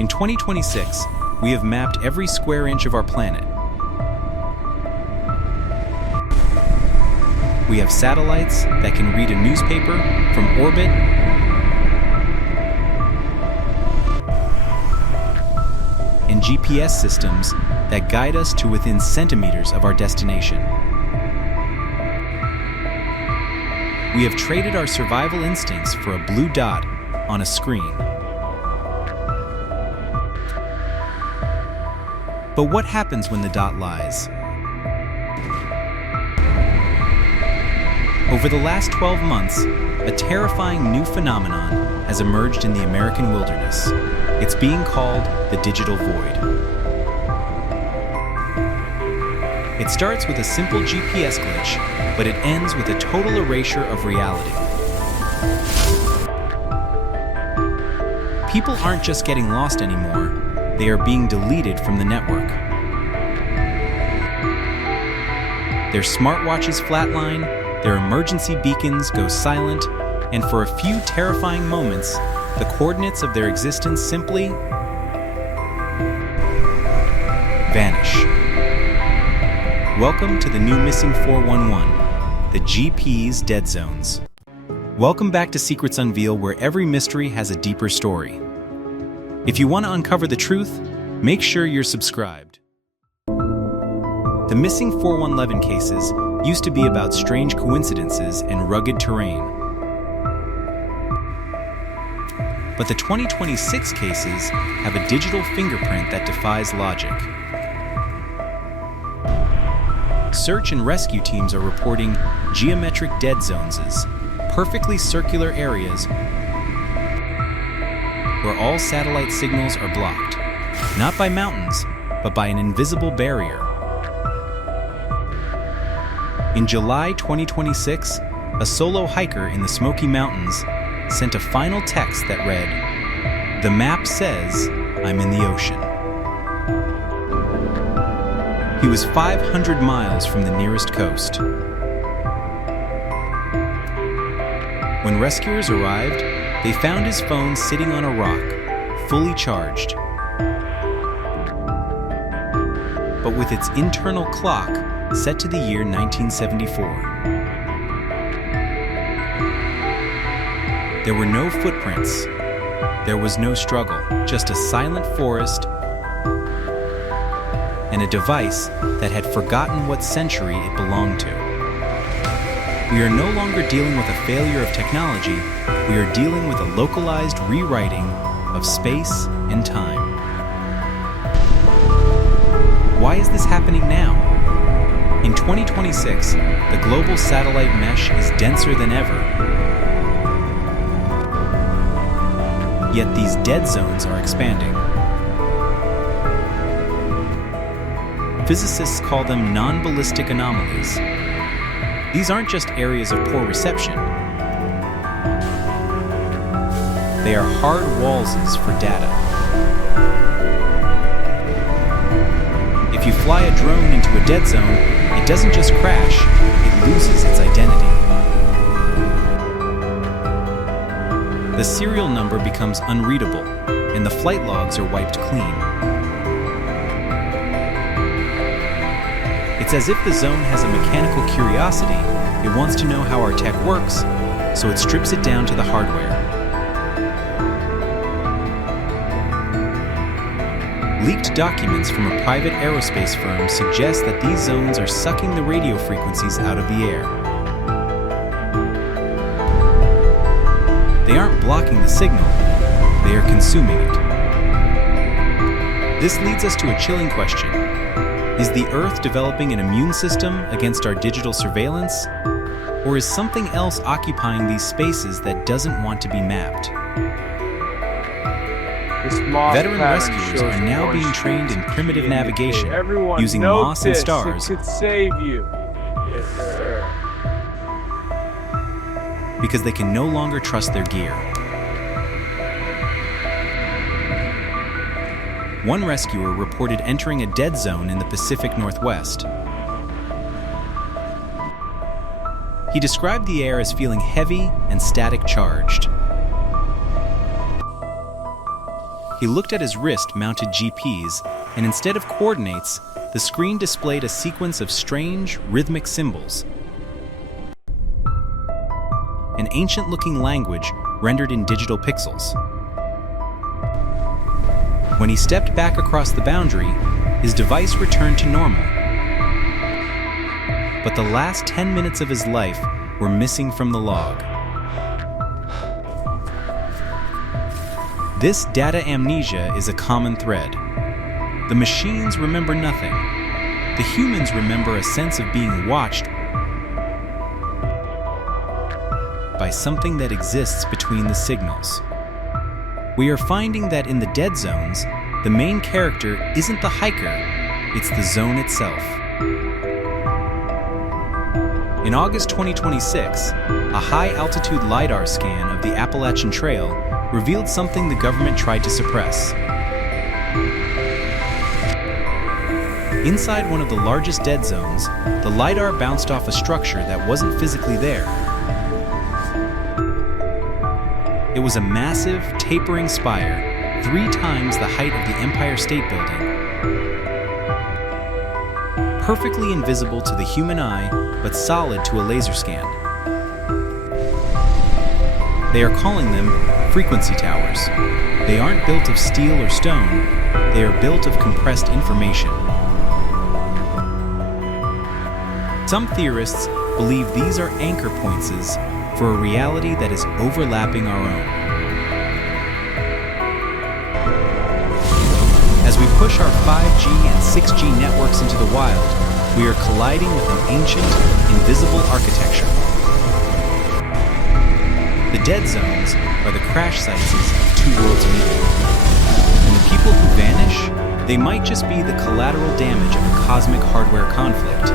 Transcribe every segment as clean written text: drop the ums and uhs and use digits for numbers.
In 2026, we have mapped every square inch of our planet. We have satellites that can read a newspaper from orbit, and GPS systems that guide us to within centimeters of our destination. We have traded our survival instincts for a blue dot on a screen. But what happens when the dot lies? Over the last 12 months, a terrifying new phenomenon has emerged in the American wilderness. It's being called the digital void. It starts with a simple GPS glitch, but it ends with a total erasure of reality. People aren't just getting lost anymore, they are being deleted from the network. Their smartwatches flatline, their emergency beacons go silent, and for a few terrifying moments, the coordinates of their existence simply vanish. Welcome to the new Missing 411, the GP's Dead Zones. Welcome back to Secrets Unveiled, where every mystery has a deeper story. If you want to uncover the truth, make sure you're subscribed. The Missing 411 cases used to be about strange coincidences and rugged terrain. But the 2026 cases have a digital fingerprint that defies logic. Search and rescue teams are reporting geometric dead zones, perfectly circular areas where all satellite signals are blocked, not by mountains, but by an invisible barrier. In July 2026, a solo hiker in the Smoky Mountains sent a final text that read, "The map says I'm in the ocean." He was 500 miles from the nearest coast. When rescuers arrived, they found his phone sitting on a rock, fully charged. But with its internal clock set to the year 1974. There were no footprints. There was no struggle, just a silent forest and a device that had forgotten what century it belonged to. We are no longer dealing with a failure of technology, we are dealing with a localized rewriting of space and time. Why is this happening now? In 2026, the global satellite mesh is denser than ever. Yet these dead zones are expanding. Physicists call them non-ballistic anomalies. These aren't just areas of poor reception. They are hard walls for data. If you fly a drone into a dead zone, it doesn't just crash, it loses its identity. The serial number becomes unreadable, and the flight logs are wiped clean. It's as if the zone has a mechanical curiosity. It wants to know how our tech works, so it strips it down to the hardware. Leaked documents from a private aerospace firm suggest that these zones are sucking the radio frequencies out of the air. They aren't blocking the signal, they are consuming it. This leads us to a chilling question. Is the Earth developing an immune system against our digital surveillance? Or is something else occupying these spaces that doesn't want to be mapped? Veteran rescuers are now being trained in primitive navigation, using moss and stars, could save you. because they can no longer trust their gear. One rescuer reported entering a dead zone in the Pacific Northwest. He described the air as feeling heavy and static charged. He looked at his wrist-mounted GPS, and instead of coordinates, the screen displayed a sequence of strange, rhythmic symbols. An ancient-looking language rendered in digital pixels. When he stepped back across the boundary, his device returned to normal. But the last 10 minutes of his life were missing from the log. This data amnesia is a common thread. The machines remember nothing. The humans remember a sense of being watched by something that exists between the signals. We are finding that in the dead zones, the main character isn't the hiker, it's the zone itself. In August 2026, a high-altitude LiDAR scan of the Appalachian Trail revealed something the government tried to suppress. Inside one of the largest dead zones, the LiDAR bounced off a structure that wasn't physically there. It was a massive, tapering spire, 3 times the height of the Empire State Building. Perfectly invisible to the human eye, but solid to a laser scan. They are calling them frequency towers. They aren't built of steel or stone, they are built of compressed information. Some theorists believe these are anchor points for a reality that is overlapping our own. As we push our 5G and 6G networks into the wild, we are colliding with an ancient, invisible architecture. The dead zones are the crash sites of 2 worlds meeting. And the people who vanish, they might just be the collateral damage of a cosmic hardware conflict.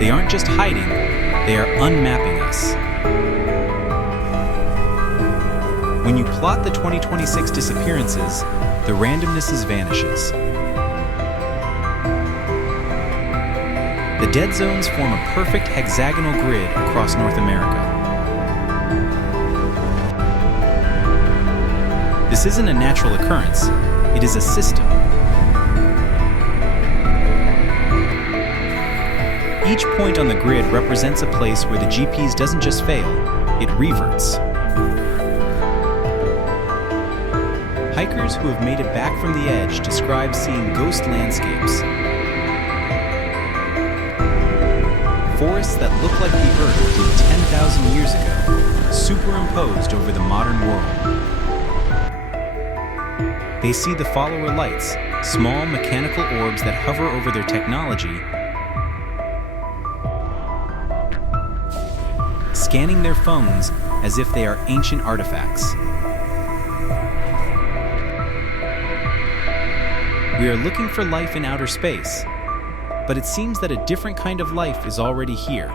They aren't just hiding, they are unmapping us. When you plot the 2026 disappearances, the randomness vanishes. The dead zones form a perfect hexagonal grid across North America. This isn't a natural occurrence, it is a system. Each point on the grid represents a place where the GPS doesn't just fail, it reverts. Hikers who have made it back from the edge describe seeing ghost landscapes. Forests that look like the Earth did 10,000 years ago, superimposed over the modern world. They see the follower lights, small mechanical orbs that hover over their technology, scanning their phones as if they are ancient artifacts. We are looking for life in outer space, but it seems that a different kind of life is already here.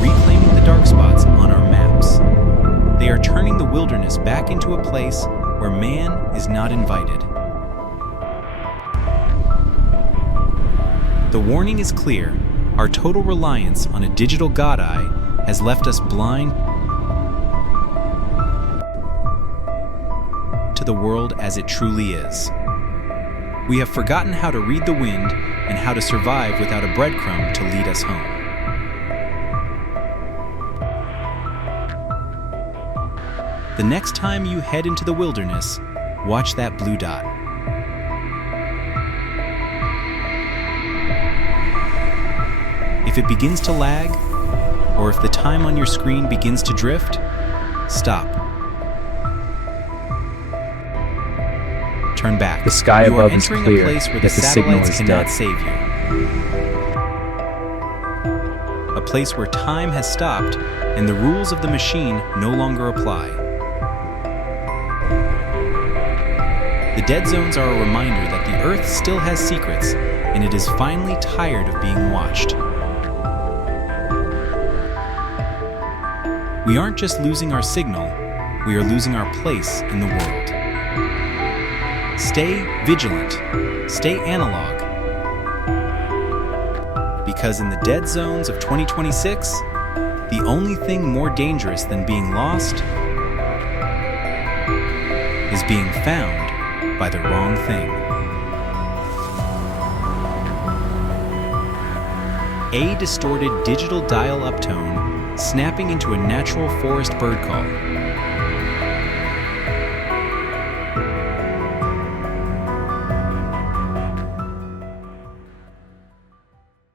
Reclaiming the dark spots on our maps. They are turning the wilderness back into a place where man is not invited. The warning is clear. Our total reliance on a digital god eye has left us blind to the world as it truly is. We have forgotten how to read the wind and how to survive without a breadcrumb to lead us home. The next time you head into the wilderness, watch that blue dot. If it begins to lag, or if the time on your screen begins to drift, stop. Turn back. The sky you are above is entering clear, a place where yet the the signal satellites is cannot dead. save you. A place where time has stopped and the rules of the machine no longer apply. The dead zones are a reminder that the Earth still has secrets, and it is finally tired of being watched. We aren't just losing our signal, we are losing our place in the world. Stay vigilant, stay analog. Because in the dead zones of 2026, The only thing more dangerous than being lost is being found by the wrong thing. A distorted digital dial-up tone snapping into a natural forest bird call.